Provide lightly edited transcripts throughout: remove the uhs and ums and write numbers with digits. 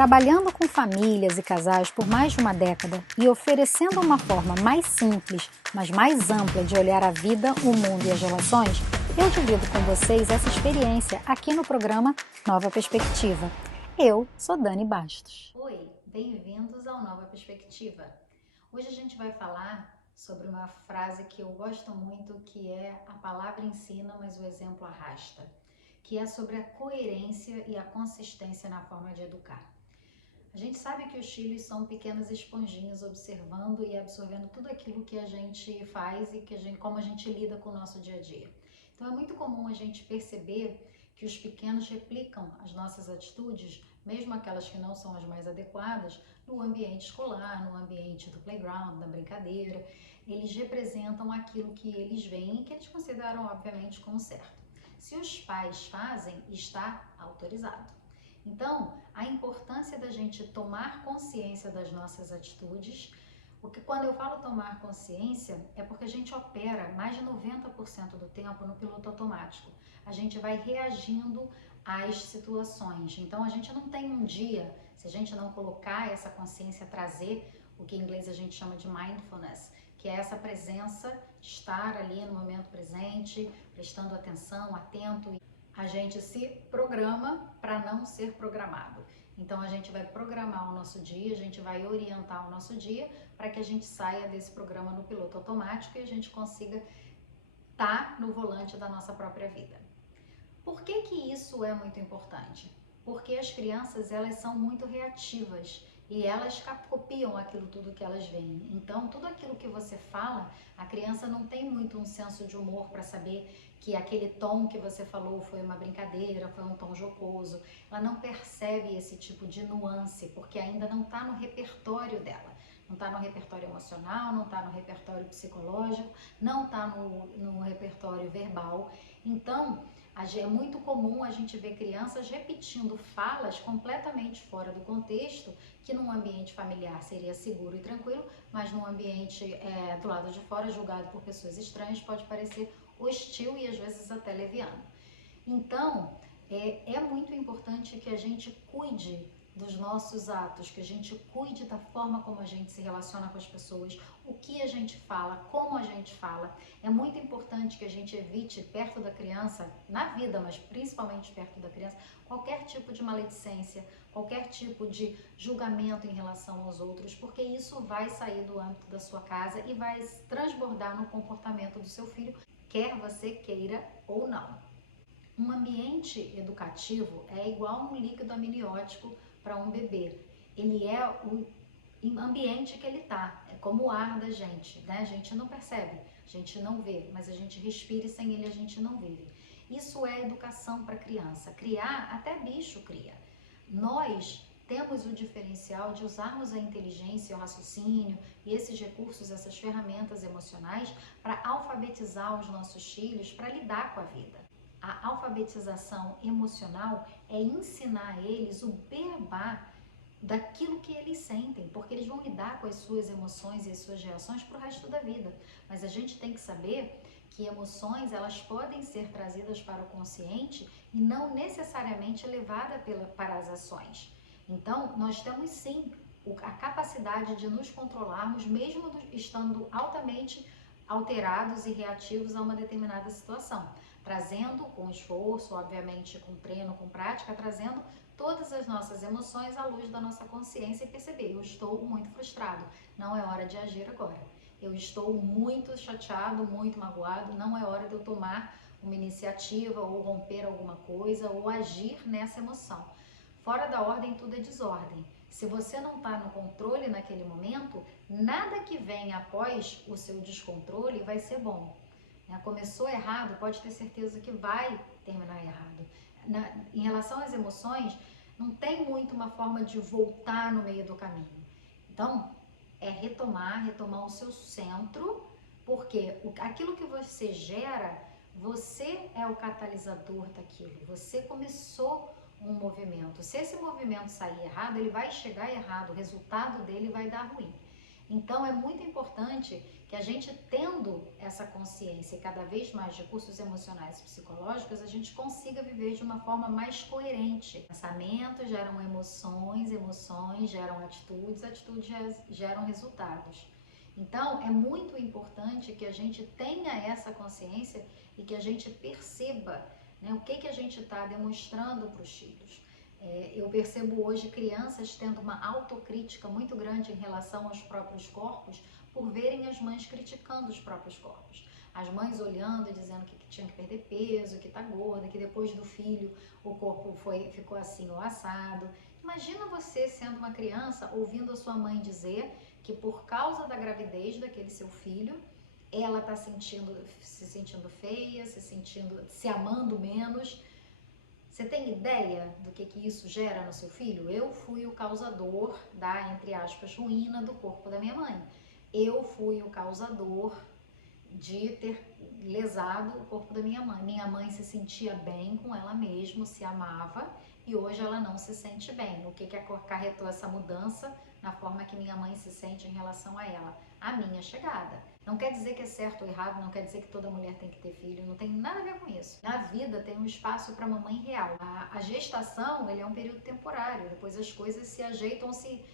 Trabalhando com famílias e casais por mais de uma década e oferecendo uma forma mais simples, mas mais ampla de olhar a vida, o mundo e as relações, eu divido com vocês essa experiência aqui no programa Nova Perspectiva. Eu sou Dani Bastos. Oi, bem-vindos ao Nova Perspectiva. Hoje a gente vai falar sobre uma frase que eu gosto muito, que é a palavra ensina, mas o exemplo arrasta, que é sobre a coerência e a consistência na forma de educar. A gente sabe que os filhos são pequenas esponjinhas observando e absorvendo tudo aquilo que a gente faz e como a gente lida com o nosso dia a dia. Então é muito comum a gente perceber que os pequenos replicam as nossas atitudes, mesmo aquelas que não são as mais adequadas, no ambiente escolar, no ambiente do playground, da brincadeira. Eles representam aquilo que eles veem e que eles consideram, obviamente, como certo. Se os pais fazem, está autorizado. Então, a importância da gente tomar consciência das nossas atitudes, porque quando eu falo tomar consciência, é porque a gente opera mais de 90% do tempo no piloto automático. A gente vai reagindo às situações. Então, a gente não tem um dia, se a gente não colocar essa consciência, trazer o que em inglês a gente chama de mindfulness, que é essa presença de estar ali no momento presente, prestando atenção, atento. A gente se programa para não ser programado. Então a gente vai programar o nosso dia, a gente vai orientar o nosso dia para que a gente saia desse programa no piloto automático e a gente consiga estar no volante da nossa própria vida. Por que que isso é muito importante? Porque as crianças, elas são muito reativas e elas copiam aquilo tudo que elas veem. Então, tudo aquilo que você fala, a criança não tem muito um senso de humor para saber que aquele tom que você falou foi uma brincadeira, foi um tom jocoso. Ela não percebe esse tipo de nuance, porque ainda não está no repertório dela. Não está no repertório emocional, não está no repertório psicológico, não está no repertório verbal. Então, é muito comum a gente ver crianças repetindo falas completamente fora do contexto, que num ambiente familiar seria seguro e tranquilo, mas num ambiente do lado de fora, julgado por pessoas estranhas, pode parecer hostil e às vezes até leviano. Então, é muito importante que a gente cuide dos nossos atos, que a gente cuide da forma como a gente se relaciona com as pessoas, o que a gente fala, como a gente fala. É muito importante que a gente evite perto da criança, na vida, mas principalmente perto da criança, qualquer tipo de maledicência, qualquer tipo de julgamento em relação aos outros, porque isso vai sair do âmbito da sua casa e vai transbordar no comportamento do seu filho, quer você queira ou não. Um ambiente educativo é igual um líquido amniótico para um bebê. Ele é o ambiente que ele está, é como o ar da gente, né? A gente não percebe, a gente não vê, mas a gente respira e sem ele a gente não vive. Isso é educação para criança. Criar, até bicho cria. Nós temos o diferencial de usarmos a inteligência, o raciocínio e esses recursos, essas ferramentas emocionais para alfabetizar os nossos filhos, para lidar com a vida. A alfabetização emocional é ensinar a eles o beabá daquilo que eles sentem, porque eles vão lidar com as suas emoções e as suas reações para o resto da vida. Mas a gente tem que saber que emoções, elas podem ser trazidas para o consciente e não necessariamente levadas para as ações. Então, nós temos sim a capacidade de nos controlarmos, mesmo estando altamente alterados e reativos a uma determinada situação, trazendo com esforço, obviamente com treino, com prática, trazendo todas as nossas emoções à luz da nossa consciência e perceber, eu estou muito frustrado, não é hora de agir agora. Eu estou muito chateado, muito magoado, não é hora de eu tomar uma iniciativa ou romper alguma coisa ou agir nessa emoção. Fora da ordem, tudo é desordem. Se você não está no controle naquele momento, nada que venha após o seu descontrole vai ser bom. Começou errado, pode ter certeza que vai terminar errado. Em relação às emoções, não tem muito uma forma de voltar no meio do caminho. Então, é retomar o seu centro, porque aquilo que você gera, você é o catalisador daquilo. Você começou um movimento. Se esse movimento sair errado, ele vai chegar errado, o resultado dele vai dar ruim. Então é muito importante que a gente, tendo essa consciência e cada vez mais recursos emocionais e psicológicos, a gente consiga viver de uma forma mais coerente. Pensamentos geram emoções, emoções geram atitudes, atitudes geram resultados. Então é muito importante que a gente tenha essa consciência e que a gente perceba, né, o que a gente está demonstrando para os filhos. Eu percebo hoje crianças tendo uma autocrítica muito grande em relação aos próprios corpos, por verem as mães criticando os próprios corpos. As mães olhando e dizendo que tinha que perder peso, que tá gorda, que depois do filho o corpo ficou assim ou assado. Imagina você, sendo uma criança, ouvindo a sua mãe dizer que por causa da gravidez daquele seu filho, ela tá se sentindo feia, se amando menos. Você tem ideia do que isso gera no seu filho? Eu fui o causador da, entre aspas, ruína do corpo da minha mãe. Eu fui o causador de ter lesado o corpo da minha mãe. Minha mãe se sentia bem com ela mesma, se amava, e hoje ela não se sente bem. O que acarretou essa mudança na forma que minha mãe se sente em relação a ela? A minha chegada. Não quer dizer que é certo ou errado, não quer dizer que toda mulher tem que ter filho, não tem nada a ver com isso. Na vida tem um espaço para mamãe real. A gestação, ele é um período temporário, depois as coisas se ajeitam, se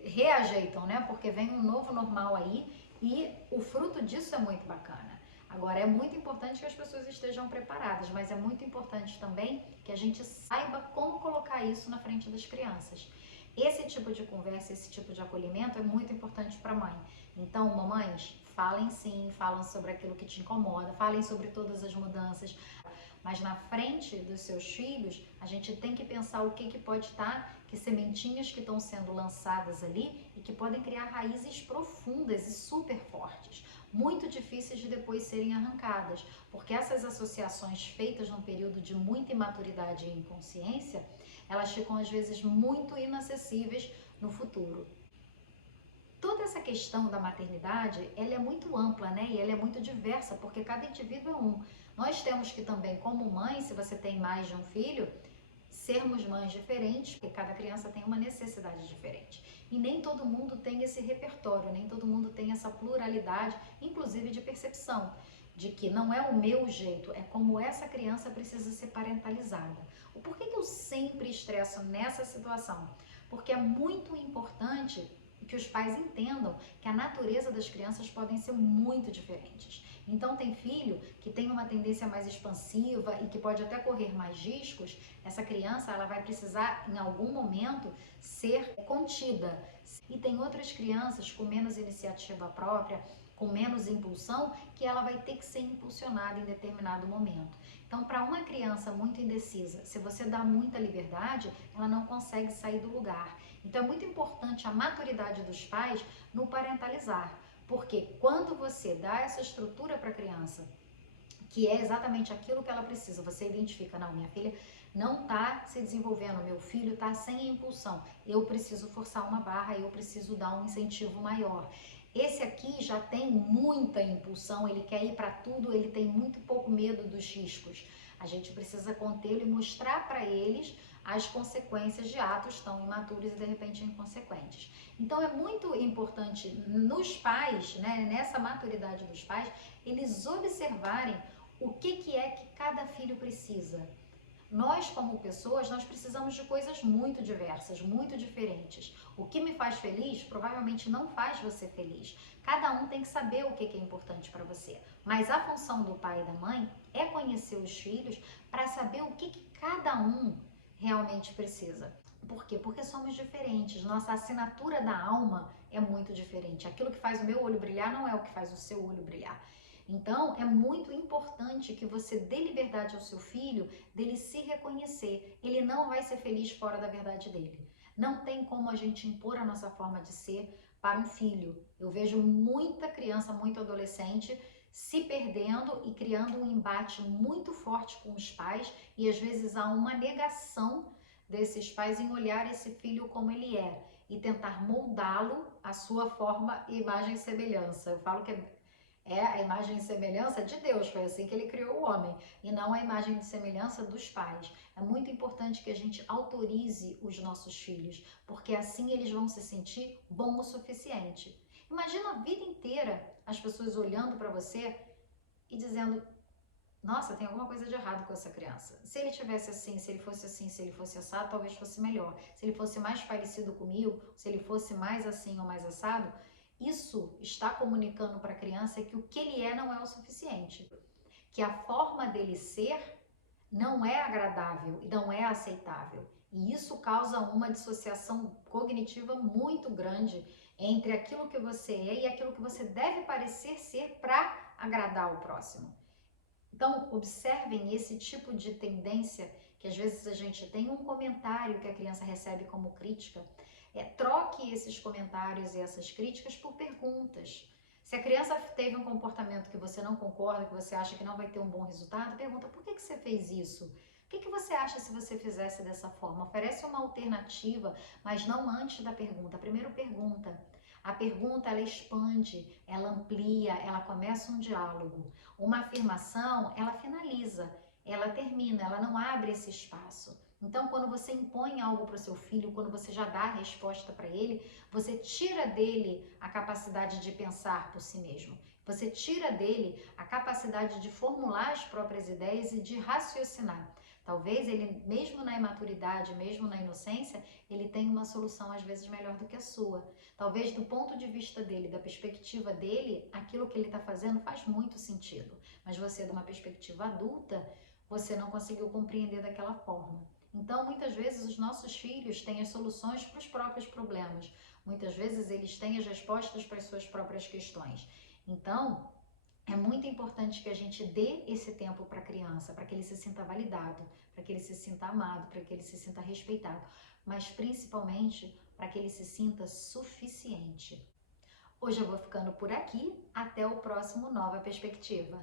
reajeitam, né? Porque vem um novo normal aí e o fruto disso é muito bacana. Agora, é muito importante que as pessoas estejam preparadas, mas é muito importante também que a gente saiba como colocar isso na frente das crianças. Esse tipo de conversa, esse tipo de acolhimento é muito importante para a mãe. Então, mamães, falem sim, falam sobre aquilo que te incomoda, falem sobre todas as mudanças, mas na frente dos seus filhos, a gente tem que pensar o que pode estar, que sementinhas que estão sendo lançadas ali e que podem criar raízes profundas e super fortes, muito difíceis de depois serem arrancadas, porque essas associações feitas num período de muita imaturidade e inconsciência, elas ficam às vezes muito inacessíveis no futuro. Toda essa questão da maternidade, ela é muito ampla, né? E ela é muito diversa, porque cada indivíduo é um. Nós temos que também, como mãe, se você tem mais de um filho, sermos mães diferentes, porque cada criança tem uma necessidade diferente. E nem todo mundo tem esse repertório, nem todo mundo tem essa pluralidade, inclusive de percepção, de que não é o meu jeito, é como essa criança precisa ser parentalizada. O porquê que eu sempre estresso nessa situação? Porque é muito importante que os pais entendam que a natureza das crianças podem ser muito diferentes. Então, tem filho que tem uma tendência mais expansiva e que pode até correr mais riscos. Essa criança, ela vai precisar, em algum momento, ser contida. E tem outras crianças com menos iniciativa própria, com menos impulsão, que ela vai ter que ser impulsionada em determinado momento. Então, para uma criança muito indecisa, se você dá muita liberdade, ela não consegue sair do lugar. Então, é muito importante a maturidade dos pais no parentalizar, porque quando você dá essa estrutura para a criança, que é exatamente aquilo que ela precisa, você identifica, não, minha filha não está se desenvolvendo, meu filho está sem impulsão, eu preciso forçar uma barra, eu preciso dar um incentivo maior. Esse aqui já tem muita impulsão, ele quer ir para tudo, ele tem muito pouco medo dos riscos. A gente precisa contê-lo e mostrar para eles as consequências de atos tão imaturos e de repente inconsequentes. Então é muito importante nos pais, né, nessa maturidade dos pais, eles observarem o que é que cada filho precisa. Nós, como pessoas, nós precisamos de coisas muito diversas, muito diferentes. O que me faz feliz, provavelmente não faz você feliz. Cada um tem que saber o que é importante para você. Mas a função do pai e da mãe é conhecer os filhos para saber o que cada um realmente precisa. Por quê? Porque somos diferentes. Nossa assinatura da alma é muito diferente. Aquilo que faz o meu olho brilhar não é o que faz o seu olho brilhar. Então, é muito importante que você dê liberdade ao seu filho dele se reconhecer. Ele não vai ser feliz fora da verdade dele. Não tem como a gente impor a nossa forma de ser para um filho. Eu vejo muita criança, muito adolescente se perdendo e criando um embate muito forte com os pais, e às vezes há uma negação desses pais em olhar esse filho como ele é e tentar moldá-lo à sua forma, imagem e semelhança. Eu falo que é a imagem e semelhança de Deus, foi assim que ele criou o homem, e não a imagem e semelhança dos pais. É muito importante que a gente autorize os nossos filhos, porque assim eles vão se sentir bom o suficiente. Imagina a vida inteira as pessoas olhando para você e dizendo: nossa, tem alguma coisa de errado com essa criança. Se ele tivesse assim, se ele fosse assim, se ele fosse assado, talvez fosse melhor. Se ele fosse mais parecido comigo, se ele fosse mais assim ou mais assado, isso está comunicando para a criança que o que ele é não é o suficiente. Que a forma dele ser não é agradável e não é aceitável. E isso causa uma dissociação cognitiva muito grande entre aquilo que você é e aquilo que você deve parecer ser para agradar o próximo. Então, observem esse tipo de tendência que às vezes a gente tem um comentário que a criança recebe como crítica. Troque esses comentários e essas críticas por perguntas. Se a criança teve um comportamento que você não concorda, que você acha que não vai ter um bom resultado, pergunta: por que você fez isso? O que você acha se você fizesse dessa forma? Oferece uma alternativa, mas não antes da pergunta. Primeiro pergunta. A pergunta, ela expande, ela amplia, ela começa um diálogo. Uma afirmação, ela finaliza, ela termina, ela não abre esse espaço. Então, quando você impõe algo para o seu filho, quando você já dá a resposta para ele, você tira dele a capacidade de pensar por si mesmo. Você tira dele a capacidade de formular as próprias ideias e de raciocinar. Talvez ele, mesmo na imaturidade, mesmo na inocência, ele tenha uma solução às vezes melhor do que a sua. Talvez do ponto de vista dele, da perspectiva dele, aquilo que ele está fazendo faz muito sentido. Mas você, de uma perspectiva adulta, você não conseguiu compreender daquela forma. Então, muitas vezes, os nossos filhos têm as soluções para os próprios problemas. Muitas vezes, eles têm as respostas para as suas próprias questões. Então, é muito importante que a gente dê esse tempo para a criança, para que ele se sinta validado, para que ele se sinta amado, para que ele se sinta respeitado, mas principalmente para que ele se sinta suficiente. Hoje eu vou ficando por aqui, até o próximo Nova Perspectiva.